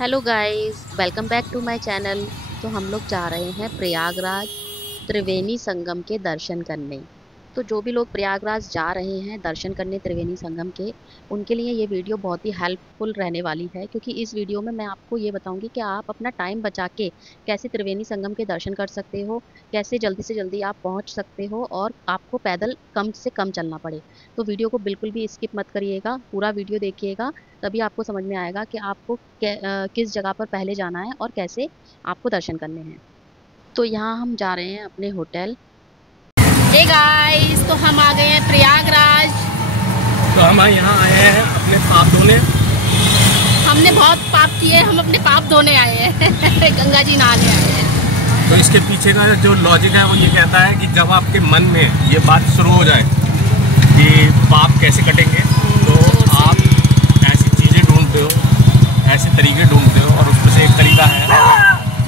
Hello guys, welcome back to my channel. तो हम लोग जा रहे हैं प्रयागराज त्रिवेणी संगम के दर्शन करने। तो जो भी लोग प्रयागराज जा रहे हैं दर्शन करने त्रिवेणी संगम के, उनके लिए ये वीडियो बहुत ही हेल्पफुल रहने वाली है, क्योंकि इस वीडियो में मैं आपको ये बताऊंगी कि आप अपना टाइम बचा के कैसे त्रिवेणी संगम के दर्शन कर सकते हो, कैसे जल्दी से जल्दी आप पहुंच सकते हो और आपको पैदल कम से कम चलना पड़े। तो वीडियो को बिल्कुल भी स्किप मत करिएगा, पूरा वीडियो देखिएगा, तभी आपको समझ में आएगा कि आपको किस जगह पर पहले जाना है और कैसे आपको दर्शन करने हैं। तो यहाँ हम जा रहे हैं अपने होटल। हे गाइस, तो हम आ गए हैं प्रयागराज। तो हम यहाँ आए हैं अपने पाप धोने। हमने बहुत पाप किए, हम अपने पाप धोने आए हैं गंगा जी नहाने आए हैं। तो इसके पीछे का जो लॉजिक है वो ये कहता है कि जब आपके मन में ये बात शुरू हो जाए कि पाप कैसे कटेंगे, तो आप ऐसी चीज़ें ढूंढते हो, ऐसे तरीके ढूंढते हो, और उसमें से एक तरीका है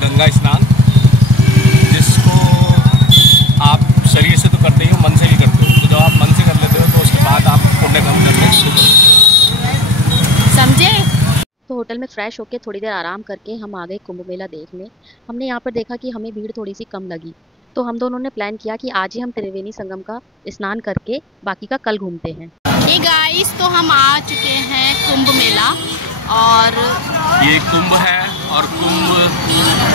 गंगा स्नान, जिसको आप शरीर से तो करते ही हो, मन से भी करते हो। तो जब आप मन से कर लेते हो तो उसके बाद आप पुण्य काम करने शुरू करो। समझे? तो होटल में फ्रेश होके थोड़ी देर आराम करके हम आ गए कुंभ मेला देखने। हमने यहाँ पर देखा कि हमें भीड़ थोड़ी सी कम लगी, तो हम दोनों ने प्लान किया कि आज ही हम त्रिवेणी संगम का स्नान करके बाकी का कल घूमते हैं। हे गाइस, तो हम आ चुके हैं कुंभ मेला। और ये कुंभ है, और कुंभ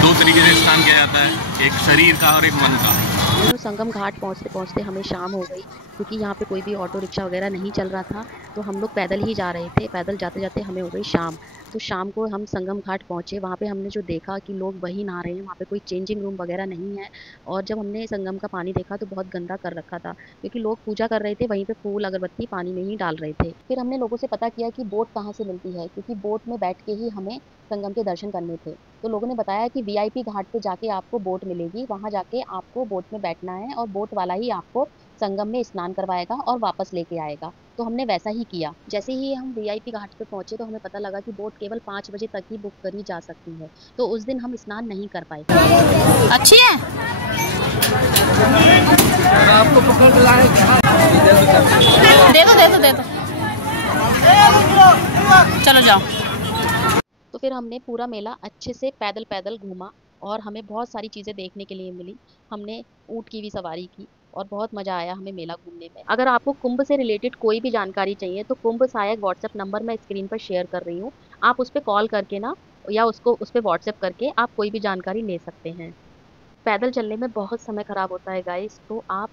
दो तरीके से स्नान किया जाता है, एक शरीर का और एक मन का। तो संगम घाट पहुँचते पहुँचते हमें शाम हो गई, क्योंकि यहाँ पे कोई भी ऑटो रिक्शा वगैरह नहीं चल रहा था, तो हम लोग पैदल ही जा रहे थे। पैदल जाते जाते हमें हो गई शाम। तो शाम को हम संगम घाट पहुँचे। वहाँ पे हमने जो देखा कि लोग वहीं नहा रहे हैं, वहाँ पे कोई चेंजिंग रूम वगैरह नहीं है। और जब हमने संगम का पानी देखा तो बहुत गंदा कर रखा था, क्योंकि लोग पूजा कर रहे थे, वहीं पे फूल अगरबत्ती पानी में ही डाल रहे थे। फिर हमने लोगों से पता किया कि बोट कहाँ से मिलती है, क्योंकि बोट में बैठ के ही हमें संगम के दर्शन करने थे। तो लोगों ने बताया कि वीआईपी घाट पे जाके आपको बोट मिलेगी, वहाँ जाके आपको बोट में बैठना है और बोट वाला ही आपको संगम में स्नान करवाएगा और वापस लेके आएगा। तो हमने वैसा ही किया। जैसे ही हम वीआईपी घाट पे पहुंचे तो हमें पता लगा कि बोट केवल 5 बजे तक ही बुक करी जा सकती है, तो उस दिन हम स्नान नहीं कर पाए। अच्छी है। दे दो। चलो जाओ। तो फिर हमने पूरा मेला अच्छे से पैदल पैदल घूमा और हमें बहुत सारी चीज़ें देखने के लिए मिली। हमने ऊँट की भी सवारी की और बहुत मज़ा आया हमें मेला घूमने में। अगर आपको कुंभ से रिलेटेड कोई भी जानकारी चाहिए तो कुंभ सहायक व्हाट्सएप नंबर मैं स्क्रीन पर शेयर कर रही हूँ। आप उस पर कॉल करके ना, या उसको उस पर व्हाट्सएप करके आप कोई भी जानकारी ले सकते हैं। पैदल चलने में बहुत समय ख़राब होता है गाइस, तो आप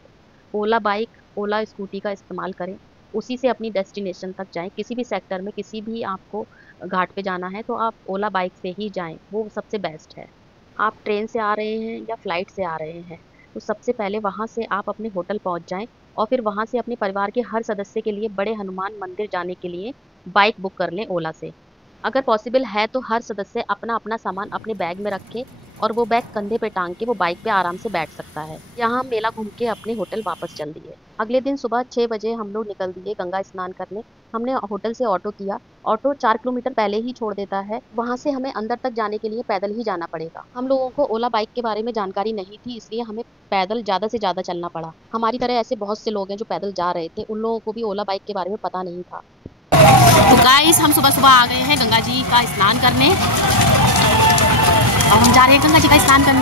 ओला बाइक, ओला स्कूटी का इस्तेमाल करें। उसी से अपनी डेस्टिनेशन तक जाएँ। किसी भी सेक्टर में किसी भी आपको घाट पे जाना है तो आप ओला बाइक से ही जाएँ, वो सबसे बेस्ट है। आप ट्रेन से आ रहे हैं या फ्लाइट से आ रहे हैं, तो सबसे पहले वहाँ से आप अपने होटल पहुँच जाएँ और फिर वहाँ से अपने परिवार के हर सदस्य के लिए बड़े हनुमान मंदिर जाने के लिए बाइक बुक कर लें ओला से। अगर पॉसिबल है तो हर सदस्य अपना-अपना सामान अपने बैग में रखे और वो बैग कंधे पे टांग के वो बाइक पे आराम से बैठ सकता है। यहाँ हम मेला घूम के अपने होटल वापस चल दिए। अगले दिन सुबह 6 बजे हम लोग निकल दिए गंगा स्नान करने। हमने होटल से ऑटो किया। ऑटो 4 किलोमीटर पहले ही छोड़ देता है। वहाँ से हमें अंदर तक जाने के लिए पैदल ही जाना पड़ेगा। हम लोगों को ओला बाइक के बारे में जानकारी नहीं थी, इसलिए हमें पैदल ज़्यादा से ज़्यादा चलना पड़ा। हमारी तरह ऐसे बहुत से लोग हैं जो पैदल जा रहे थे, उन लोगों को भी ओला बाइक के बारे में पता नहीं था। तो गाइस, हम सुबह सुबह आ गए हैं गंगा जी का स्नान करने और हम जा रहे हैं गंगा जी का स्नान करने।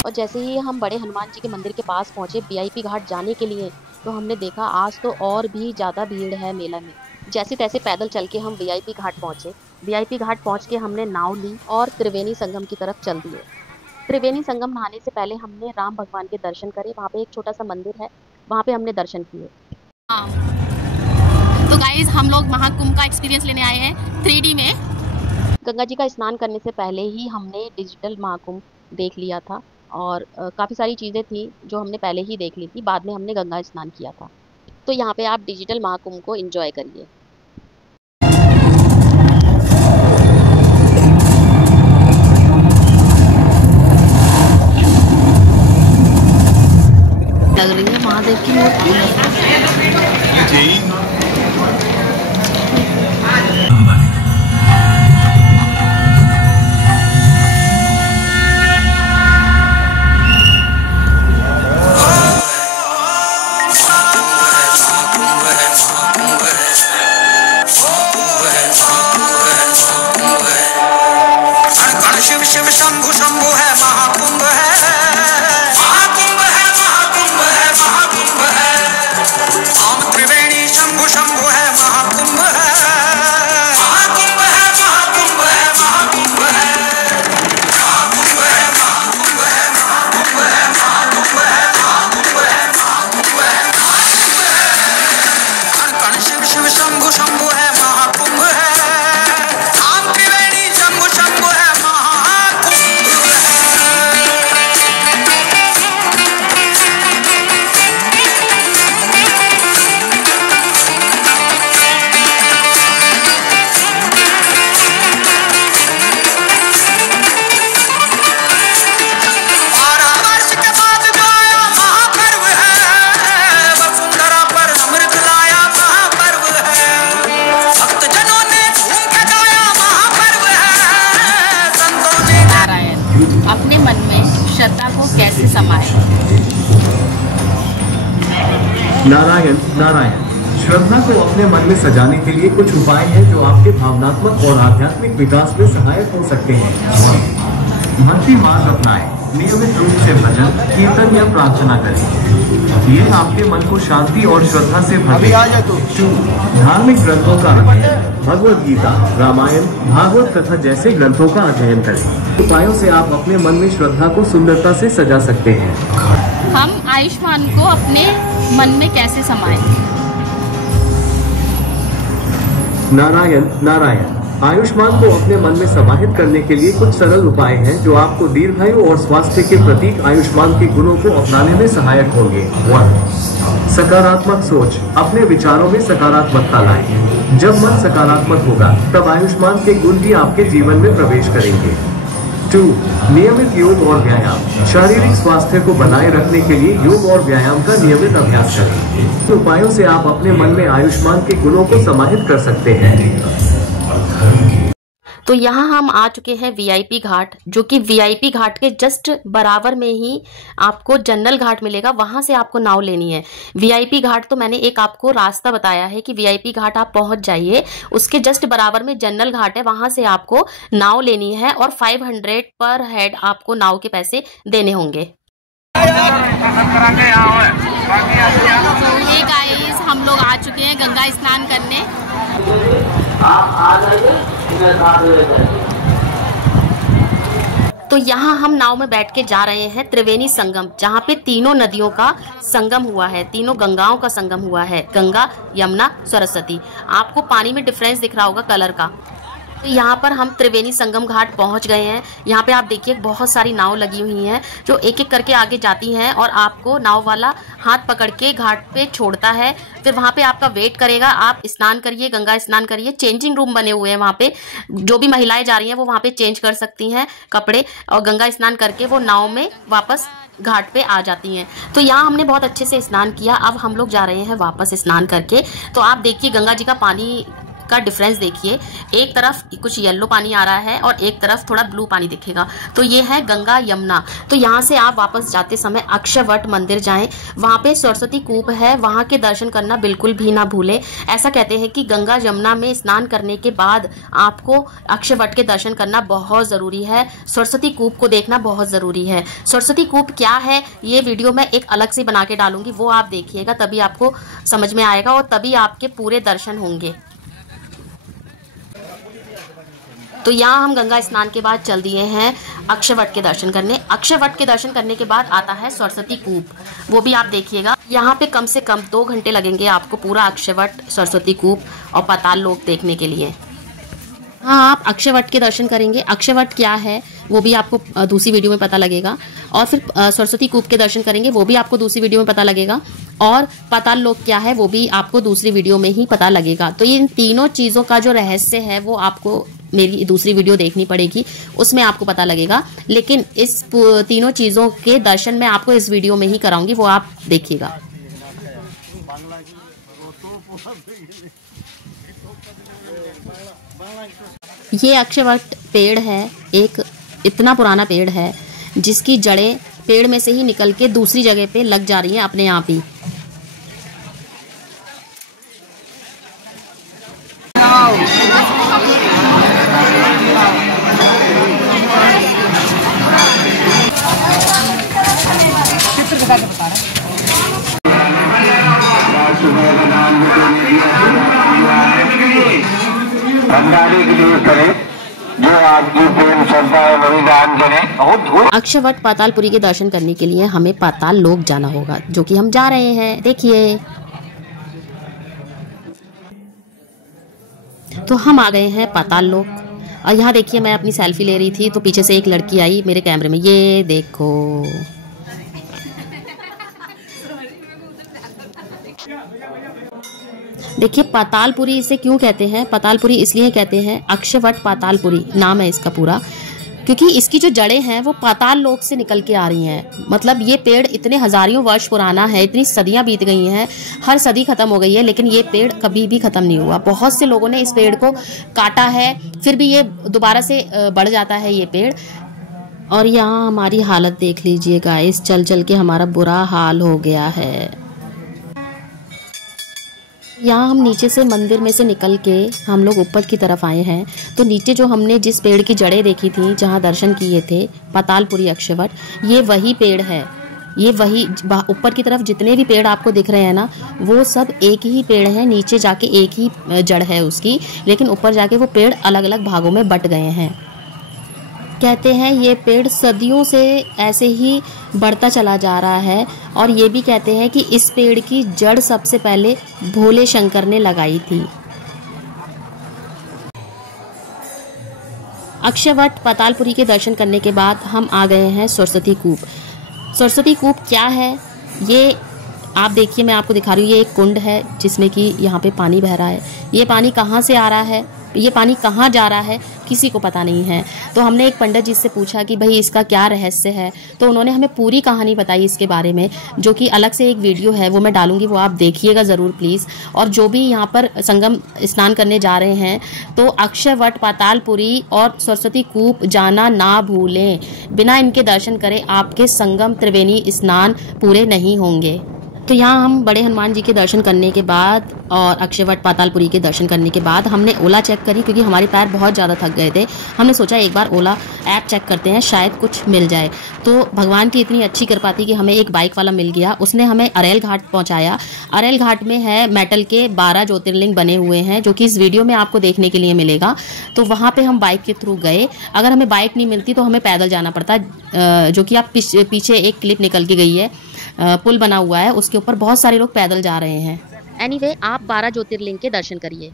और जैसे ही हम बड़े हनुमान जी के मंदिर के पास पहुंचे वीआईपी घाट जाने के लिए, तो हमने देखा आज तो और भी ज़्यादा भीड़ है मेला में। जैसे तैसे पैदल चल के हम वीआईपी घाट पहुंचे। वीआईपी घाट पहुंच के हमने नाव ली और त्रिवेणी संगम की तरफ चल दिए। त्रिवेणी संगम नहाने से पहले हमने राम भगवान के दर्शन करे। वहाँ पे एक छोटा सा मंदिर है, वहाँ पे हमने दर्शन किए। हाँ, तो गाइस, हम लोग महाकुंभ का एक्सपीरियंस लेने आए हैं 3D में। गंगा जी का स्नान करने से पहले ही हमने डिजिटल महाकुंभ देख लिया था और काफ़ी सारी चीज़ें थी जो हमने पहले ही देख ली थी। बाद में हमने गंगा स्नान किया था। तो यहाँ पे आप डिजिटल महाकुंभ को एंजॉय करिए। लग रही है महादेव की मूर्ति। श्रद्धा को कैसे समाए। नारायण नारायण। श्रद्धा को अपने मन में सजाने के लिए कुछ उपाय हैं जो आपके भावनात्मक और आध्यात्मिक विकास में सहायक हो सकते हैं। भक्ति मार्ग अपनाएं। नियमित रूप से भजन, कीर्तन या प्रार्थना करें। ये आपके मन को शांति और श्रद्धा से भरे। धार्मिक ग्रंथों का अध्ययन, भगवद गीता, रामायण, भागवत कथा जैसे ग्रंथों का अध्ययन करें। उपायों से आप अपने मन में श्रद्धा को सुंदरता से सजा सकते हैं। हम आयुष्मान को अपने मन में कैसे समाएं। नारायण नारायण। आयुष्मान को अपने मन में समाहित करने के लिए कुछ सरल उपाय हैं जो आपको दीर्घायु और स्वास्थ्य के प्रतीक आयुष्मान के गुणों को अपनाने में सहायक होंगे। 1. सकारात्मक सोच। अपने विचारों में सकारात्मकता लाएं। जब मन सकारात्मक होगा तब आयुष्मान के गुण भी आपके जीवन में प्रवेश करेंगे। 2. नियमित योग और व्यायाम। शारीरिक स्वास्थ्य को बनाए रखने के लिए योग और व्यायाम का नियमित अभ्यास करें। उपायों से आप अपने मन में आयुष्मान के गुणों को समाहित कर सकते हैं। तो यहाँ हम आ चुके हैं वीआईपी घाट, जो कि वीआईपी घाट के जस्ट बराबर में ही आपको जनरल घाट मिलेगा। वहां से आपको नाव लेनी है। वीआईपी घाट तो मैंने एक आपको रास्ता बताया है कि वीआईपी घाट आप पहुंच जाइए, उसके जस्ट बराबर में जनरल घाट है, वहां से आपको नाव लेनी है और 500 पर हेड आपको नाव के पैसे देने होंगे। तो ये गाइस हम लोग आ चुके हैं गंगा स्नान करने। तो यहाँ हम नाव में बैठ के जा रहे हैं त्रिवेणी संगम, जहाँ पे तीनों नदियों का संगम हुआ है, तीनों गंगाओं का संगम हुआ है, गंगा, यमुना, सरस्वती। आपको पानी में डिफरेंस दिख रहा होगा कलर का। तो यहाँ पर हम त्रिवेणी संगम घाट पहुँच गए हैं। यहाँ पे आप देखिए बहुत सारी नाव लगी हुई हैं जो एक एक करके आगे जाती हैं और आपको नाव वाला हाथ पकड़ के घाट पे छोड़ता है। फिर वहाँ पे आपका वेट करेगा। आप स्नान करिए, गंगा स्नान करिए। चेंजिंग रूम बने हुए हैं वहाँ पे, जो भी महिलाएं जा रही हैं वो वहाँ पे चेंज कर सकती हैं कपड़े और गंगा स्नान करके वो नाव में वापस घाट पे आ जाती हैं। तो यहाँ हमने बहुत अच्छे से स्नान किया। अब हम लोग जा रहे हैं वापस स्नान करके। तो आप देखिए गंगा जी का पानी का डिफरेंस देखिए, एक तरफ कुछ येलो पानी आ रहा है और एक तरफ थोड़ा ब्लू पानी दिखेगा। तो ये है गंगा यमुना। तो यहाँ से आप वापस जाते समय अक्षयवट मंदिर जाएं, वहाँ पे सरस्वती कूप है, वहाँ के दर्शन करना बिल्कुल भी ना भूलें। ऐसा कहते हैं कि गंगा यमुना में स्नान करने के बाद आपको अक्षयवट के दर्शन करना बहुत ज़रूरी है। सरस्वती कूप को देखना बहुत ज़रूरी है। सरस्वती कूप क्या है ये वीडियो मैं एक अलग से बना के डालूंगी, वो आप देखिएगा, तभी आपको समझ में आएगा और तभी आपके पूरे दर्शन होंगे। तो यहाँ हम गंगा स्नान के बाद चल दिए हैं अक्षयवट के दर्शन करने। अक्षयवट के दर्शन करने के बाद आता है सरस्वती कूप, वो भी आप देखिएगा। यहाँ पे कम से कम 2 घंटे लगेंगे आपको पूरा अक्षयवट, सरस्वती कूप और पाताल लोक देखने के लिए। हाँ, आप अक्षयवट के दर्शन करेंगे। अक्षयवट क्या है वो भी आपको दूसरी वीडियो में पता लगेगा। और फिर सरस्वती कूप के दर्शन करेंगे, वो भी आपको दूसरी वीडियो में पता लगेगा। और पाताल लोक क्या है वो भी आपको दूसरी वीडियो में ही पता लगेगा। तो ये इन तीनों चीज़ों का जो रहस्य है वो आपको मेरी दूसरी वीडियो देखनी पड़ेगी, उसमें आपको पता लगेगा। लेकिन इस तीनों चीज़ों के दर्शन मैं आपको इस वीडियो में ही कराऊंगी, वो आप देखिएगा। ये अक्षयवट पेड़ है, एक इतना पुराना पेड़ है जिसकी जड़ें पेड़ में से ही निकल के दूसरी जगह पे लग जा रही हैं अपने आप ही। अक्षयवट पातालपुरी के दर्शन करने के लिए हमें पाताल लोक जाना होगा, जो कि हम जा रहे हैं। देखिए, तो हम आ गए हैं पाताल लोक। और यहाँ देखिए मैं अपनी सेल्फी ले रही थी तो पीछे से एक लड़की आई मेरे कैमरे में, ये देखो। देखिए पातालपुरी इसे क्यों कहते हैं? पातालपुरी इसलिए कहते हैं, अक्षयवट पातालपुरी नाम है इसका पूरा, क्योंकि इसकी जो जड़ें हैं वो पाताल लोक से निकल के आ रही हैं। मतलब ये पेड़ इतने हजारों वर्ष पुराना है, इतनी सदियां बीत गई हैं, हर सदी खत्म हो गई है, लेकिन ये पेड़ कभी भी खत्म नहीं हुआ। बहुत से लोगों ने इस पेड़ को काटा है, फिर भी ये दोबारा से बढ़ जाता है ये पेड़। और यहाँ हमारी हालत देख लीजिए गाइस, चल चल के हमारा बुरा हाल हो गया है। यहाँ हम नीचे से मंदिर में से निकल के हम लोग ऊपर की तरफ आए हैं। तो नीचे जो हमने जिस पेड़ की जड़ें देखी थी, जहाँ दर्शन किए थे, पातालपुरी अक्षयवट, ये वही पेड़ है। ये वही ऊपर की तरफ जितने भी पेड़ आपको दिख रहे हैं ना, वो सब एक ही पेड़ है। नीचे जाके एक ही जड़ है उसकी, लेकिन ऊपर जाके वो पेड़ अलग अलग भागों में बट गए हैं। कहते हैं ये पेड़ सदियों से ऐसे ही बढ़ता चला जा रहा है, और ये भी कहते हैं कि इस पेड़ की जड़ सबसे पहले भोले शंकर ने लगाई थी। अक्षयवट पातालपुरी के दर्शन करने के बाद हम आ गए हैं सरस्वती कूप। सरस्वती कूप क्या है ये आप देखिए, मैं आपको दिखा रही हूँ। ये एक कुंड है जिसमें कि यहाँ पे पानी बह रहा है। ये पानी कहाँ से आ रहा है, ये पानी कहाँ जा रहा है, किसी को पता नहीं है। तो हमने एक पंडित जी से पूछा कि भाई इसका क्या रहस्य है, तो उन्होंने हमें पूरी कहानी बताई इसके बारे में, जो कि अलग से एक वीडियो है, वो मैं डालूंगी, वो आप देखिएगा ज़रूर प्लीज़। और जो भी यहाँ पर संगम स्नान करने जा रहे हैं, तो अक्षयवट, पातालपुरी और सरस्वती कूप जाना ना भूलें। बिना इनके दर्शन करे आपके संगम त्रिवेणी स्नान पूरे नहीं होंगे। तो यहाँ हम बड़े हनुमान जी के दर्शन करने के बाद और अक्षयवट पातालपुरी के दर्शन करने के बाद हमने ओला चेक करी, क्योंकि हमारे पैर बहुत ज़्यादा थक गए थे। हमने सोचा एक बार ओला ऐप चेक करते हैं, शायद कुछ मिल जाए। तो भगवान की इतनी अच्छी कृपा थी कि हमें एक बाइक वाला मिल गया। उसने हमें अरेल घाट पहुँचाया। अरेल घाट में है मेटल के 12 ज्योतिर्लिंग बने हुए हैं, जो कि इस वीडियो में आपको देखने के लिए मिलेगा। तो वहाँ पर हम बाइक के थ्रू गए। अगर हमें बाइक नहीं मिलती तो हमें पैदल जाना पड़ता, जो कि आप पीछे एक क्लिप निकल के गई है, पुल बना हुआ है, उसके ऊपर बहुत सारे लोग पैदल जा रहे हैं। एनीवे, आप 12 ज्योतिर्लिंग के दर्शन करिए।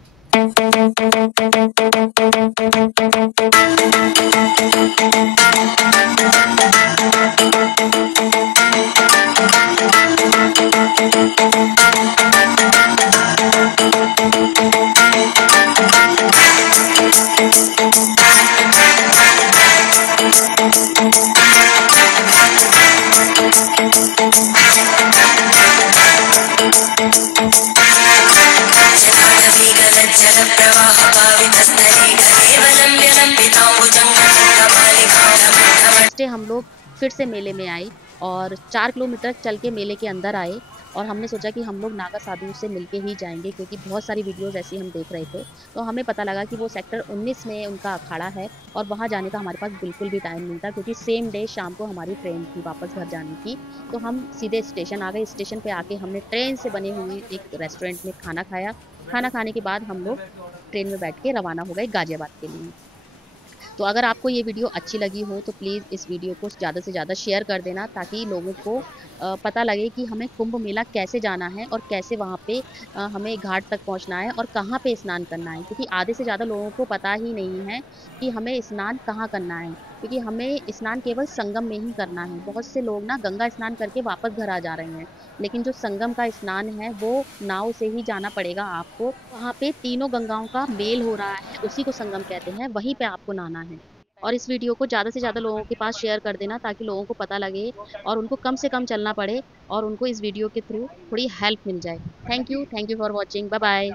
हम लोग फिर से मेले में आए और 4 किलोमीटर चल के मेले के अंदर आए, और हमने सोचा कि हम लोग नागा साधु से मिलके ही जाएंगे, क्योंकि बहुत सारी वीडियोस ऐसी हम देख रहे थे। तो हमें पता लगा कि वो सेक्टर 19 में उनका अखाड़ा है, और वहाँ जाने का हमारे पास बिल्कुल भी टाइम नहीं था, क्योंकि सेम डे शाम को हमारी ट्रेन थी वापस घर जाने की। तो हम सीधे स्टेशन आ गए। स्टेशन पे आके हमने ट्रेन से बने हुए एक रेस्टोरेंट में खाना खाया। खाना खाने के बाद हम लोग ट्रेन में बैठ के रवाना हो गए गाजियाबाद के लिए। तो अगर आपको ये वीडियो अच्छी लगी हो तो प्लीज़ इस वीडियो को ज़्यादा से ज़्यादा शेयर कर देना, ताकि लोगों को पता लगे कि हमें कुंभ मेला कैसे जाना है, और कैसे वहाँ पे हमें घाट तक पहुँचना है, और कहाँ पे स्नान करना है। क्योंकि आधे से ज़्यादा लोगों को पता ही नहीं है कि हमें स्नान कहाँ करना है, क्योंकि हमें स्नान केवल संगम में ही करना है। बहुत से लोग ना गंगा स्नान करके वापस घर आ जा रहे हैं, लेकिन जो संगम का स्नान है वो नाव से ही जाना पड़ेगा आपको। वहाँ पे तीनों गंगाओं का मेल हो रहा है, उसी को संगम कहते हैं, वहीं पे आपको नहाना है। और इस वीडियो को ज़्यादा से ज़्यादा लोगों के पास शेयर कर देना, ताकि लोगों को पता लगे और उनको कम से कम चलना पड़े, और उनको इस वीडियो के थ्रू थोड़ी हेल्प मिल जाए। Thank you for watching. Bye bye.